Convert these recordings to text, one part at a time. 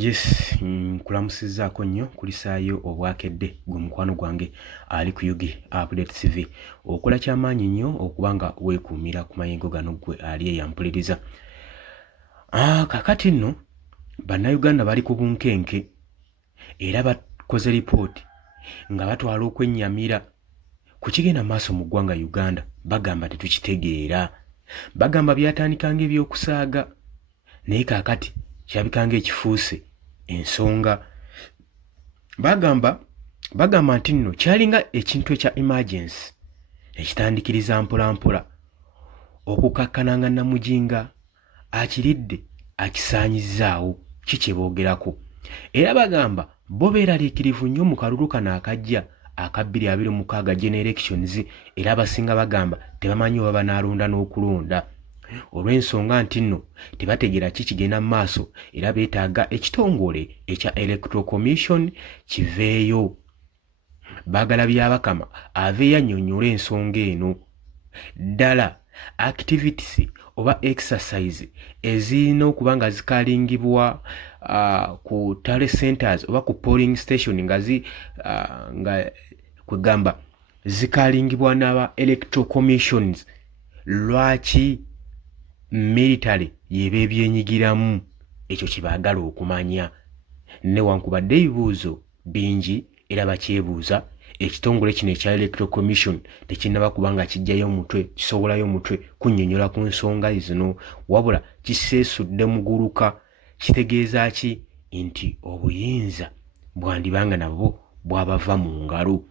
Yes, nkulamusizzaako nnyo kulisaayo obwakedde gwe mukwano gwange ali ku Yugi Update TV. Okola kyamaanyi nnyo okuba nga weekuumira ku mayengo gano ggwe ali eyampuliriza. Kaakati nno bannayuganda bali ku bunkenke era bakoze lipooti nga batwala okwennyamira ku kigenda maaso mu ggwanga Uganda. Bagamba tetukitegeera. Bagamba byatandikanga ebyokusaaga naye kaakati kirabikanga ekifuuse ensonga. Bagamba nti nno kyalinga ekintu ekya emergency ekitandikiriza mpolampola okukakkananga Namujinga akiridde akisaanyizzaawo kiki boogerako. Era bagamba bo beeraliikirivu nnyo mu kalulu kano akajja aka 2026 general elections, era abasinga bagamba tebamanyi oba banaalonda n'okulonda olw'ensonga nti nno tebategeera ki kigenda mu maaso era beetaaga ekitongole ekya Electoral Commission kiveeyo. Baagala Byabakama aveeyo annyonnyola ensonga eno. Ddala activities oba exercise ezirina okuba nga zikalingibwa ku tally centers oba ku polling station nga kwegamba zikalingibwa n'aba Electoral Commissions, lwaki military yeba ebyenyigiramu? Ekyo kibaagala okumanya. Newankubadde ebibuuzo bingi era bakyebuuza, ekitongole kino ekya Electoral Commission tekinnaba kuba nga kijjayo omutwe, kisobolayo omutwe kunnyonnyola ku nsonga zino, wabula kiseesudde muguluka. Kitegeeza ki? Nti obuyinza bwandibanga nabwo bwabava mu ngalo.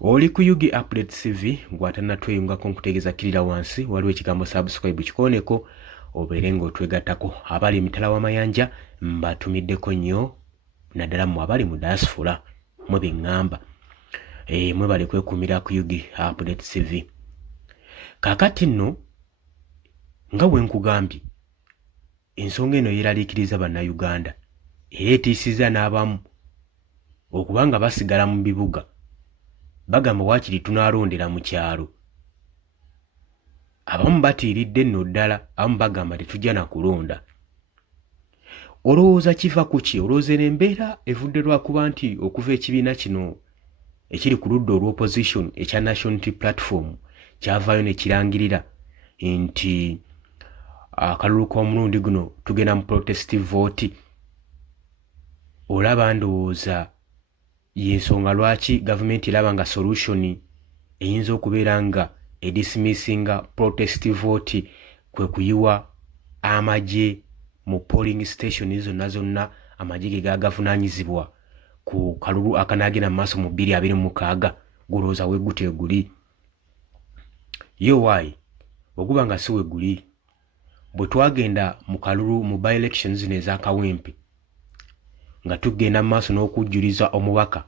Oli ku Yugi Update TV gw'atannatweyungako nkutegeeza kirira wansi waliwo ekigambo subscribe kikoneko obeere ng'otwegattako. Abali emitala w'amayanja mbatumiddeko nnyo, naddala mmwe abali mu diaspora mwe beŋŋamba. Mwebale kwekuumira ku Yugi Update TV. Kaakati nno nga bwe nkugambye, ensonga eno yeeraliikiriza bannayuganda era etiisizza n'abamu okuba nga basigala mu bibuga. Bagamba waakiri tunaalondera mu kyalo. Abamu batiiridde nno ddala, abamu bagamba tetujja na kulonda. Olowooza kiva ku ki? Olowooza embeera evudde lwakuba nti okuva ekibiina kino ekiri ku ludda olw'opposition ekya National Unity Platform kyavaayo ne kirangirira nti akalulu k'omulundi guno tugenda mu protest vote. Olaba ndowooza y'ensonga lwaki gavumenti eraba nga solution eyinza okubeera nga edismissinga protest vote kwe kuyiwa amagye mu polling station zonna amagye ge gagavunaanyizibwa ku kalulu akanaagenda mu maaso mu 2026. Gulowooza we gute guli? Yo waayi oguba nga si we guli. Bwe twagenda mu kalulu mu by elections zino ez'akawempe nga tugenda mu maaso n'okujjuliza omubaka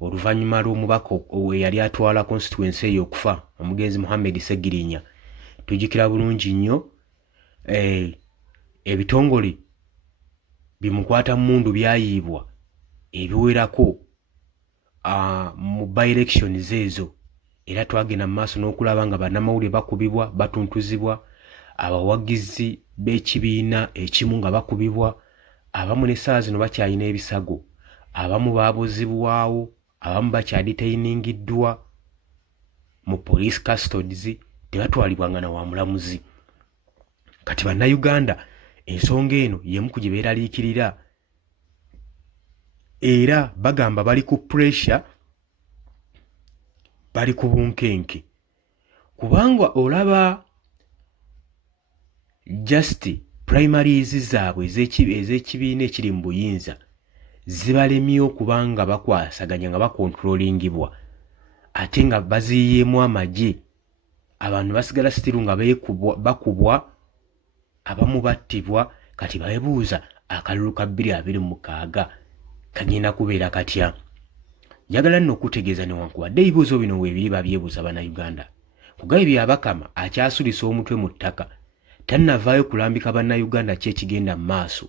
oluvannyuma lw'omubaka eyali atwala constituency eyo okufa, omugenzi Mohammed Segirinya, tujjukira bulungi nnyo ebitongole bimukwata mmundu byayiibwa ebiwerako mu by elections ezo, era twagenda mu maaso n'okulaba nga bannamawulire bakubibwa, batuntuzibwa, abawagizi b'ekibiina ekimu nga bakubibwa, abamu n'essaawa zino bakyalina ebisago, abamu baabuzibwawo, abamu bakyadetainingiddwa mu police custodies, tebatwalibwanga na wa mulamuzi. Kati bannayuganda ensonga eno y'emu ku gye beeraliikirira era bagamba bali ku pressure, bali ku bunkenke kubanga olaba just primaries zaabwe ez'ekibiina ekiri mu buyinza zibalemye okuba nga bakwasaganya nga bakontrolingibwa ate nga baziyiyeemu amagye. Abantu basigala sitiru nga bakubwa, abamu battibwa. Kati babebuuza akalulu ka 2026 kagenda kubeera katya? Njagala nno okutegeeza newankubadde ebibuuzo bino weebiri babyebuuza bannayuganda, Kugayi Byabakama akyasulisa omutwe mu ttaka tannavaayo kulambika bannayuganda ki ekigenda mu maaso,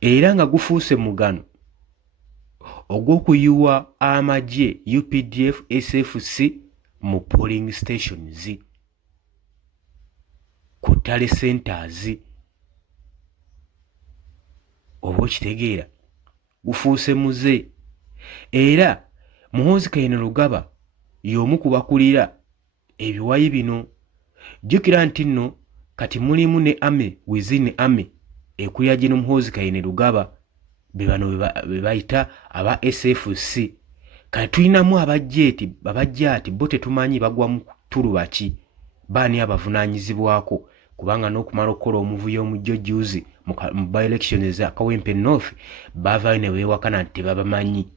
era nga gufuuse mugano ogw'okuyiwa amagye UPDF SFC mu polling stations ku tally centers. oba okitegeera gufuuse muze. Era Muhoozi Kainerugaba y'omu ku bakulira ebiwayi bino. Jjukira nti nno kati mulimu ne ame within ame ekulira gino Muhoozi Kainerugaba be bano be bayita aba SFC. Kati tulinamu abajja ati bo tetumanyi bagwa mu tuluba ki, baani abavunaanyizibwako, kubanga n'okumala okukola omuvuyo omujjojjuuzi mu by-election eza Kawempe North baavaayo ne beewakana nti tebabamanyi,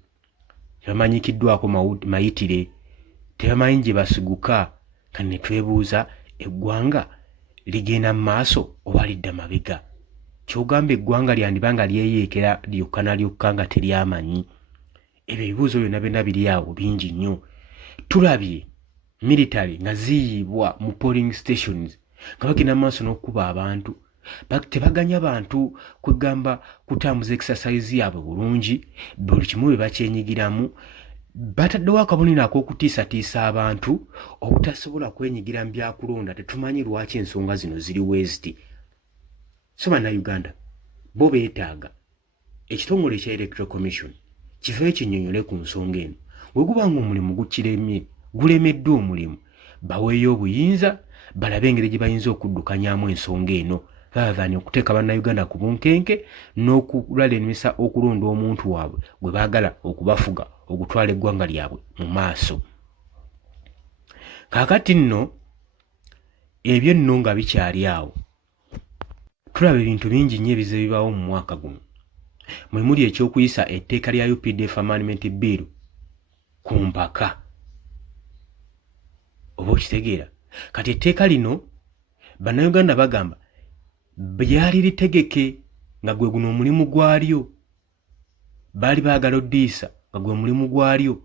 tebamanyikiddwako mayitire, tebamanyi gye basiguka. Kati ne twebuuza eggwanga ligenda mu maaso oba lidda mabega? Kyogamba eggwanga lyandibanga lyeyeekera lyokka na lyokka nga teryamanyi. Ebyo ebibuuzo byonna biri awo bingi nnyo. Tulabye military nga ziyibwa mu polling stations nga bagenda maaso n'okukuba abantu. Tebaganya bantu kwegamba kutambuza exercise yaabwe bulungi, buli kimu bwe bakyenyigiramu. Bataddewo akabonero ak'okutiisatiisa abantu obutasobola kwenyigira mu byakulonda. Tetumanyi lwaki ensonga zino ziri weziti. So bannayuganda bo beetaaga ekitongole ekya Electoral Commission kive kinnyonnyole ku nsonga eno. Bwe gubanga omulimu gulemeddwa omulimu, baweeyo obuyinza balabe engeri gye bayinza okuddukanyamu ensonga eno, baavanye okuteeka bannayuganda ku bunkenke n'okulalemesa okulonda omuntu waabwe gwe baagala okubafuga okutwala eggwanga lyabwe mu maaso. Kaakati nno ebyo nno nga bikyali awo, tulaba ebintu bingi nnyo ebize bibaawo mu mwaka guno. Mwe muli eky'okuyisa etteeka lya UPDF Amendment Bill ku mpaka. Oba okitegeera? Kati etteeka lino bannayuganda bagamba byali litegeke nga gwe guno omulimu gwalyo. Baali baagala oddiisa nga gwe mulimu gwalyo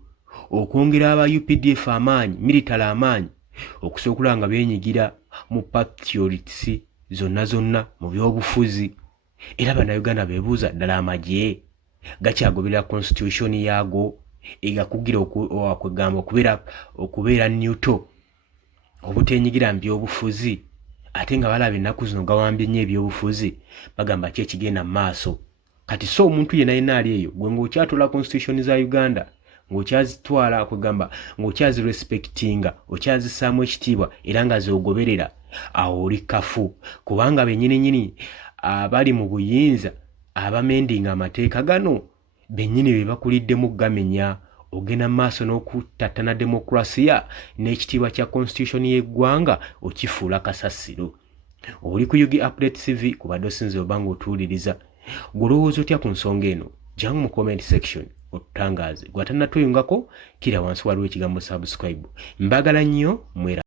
okwongera aba UPDF amaanyi, military amaanyi, okusobola nga beenyigira mu patriots zonna mu byobufuzi. Era bannayuganda beebuuza ddala amagye gakyagoberera constitution yaago egakugira okwegamba okubeera neutral, obuteenyigira mu byobufuzi, ate nga balaba ennaku zino gawambye nnyo ebyobufuzi, bagamba ki ekigenda mu maaso. Kati so omuntu yenna ali eyo gwe ng'okyatula constitution za Uganda ng'okyazitwala kwegamba ng'okyazirespectinga, okyazissaamu ekitiibwa era nga zogoberera, awo oli kafu. Kubanga bennyini abali mu buyinza abamendinga amateeka gano bennyini be bakuliddemu gamenya. Ogenda mu maaso n'okutattana demokrasiya n'ekitiibwa kya constitution y'eggwanga okifuula kasasiro. Oli ku Yugi Update TV kubadde osinze oba ng'otuwuliriza. Gw'olowooza otya ku nsonga eno? Jangu mu comment section otutangaaze. Gw'atannatweyungako kira wansi waliwo ekigambo subscribe. Mbagala nnyo mwera.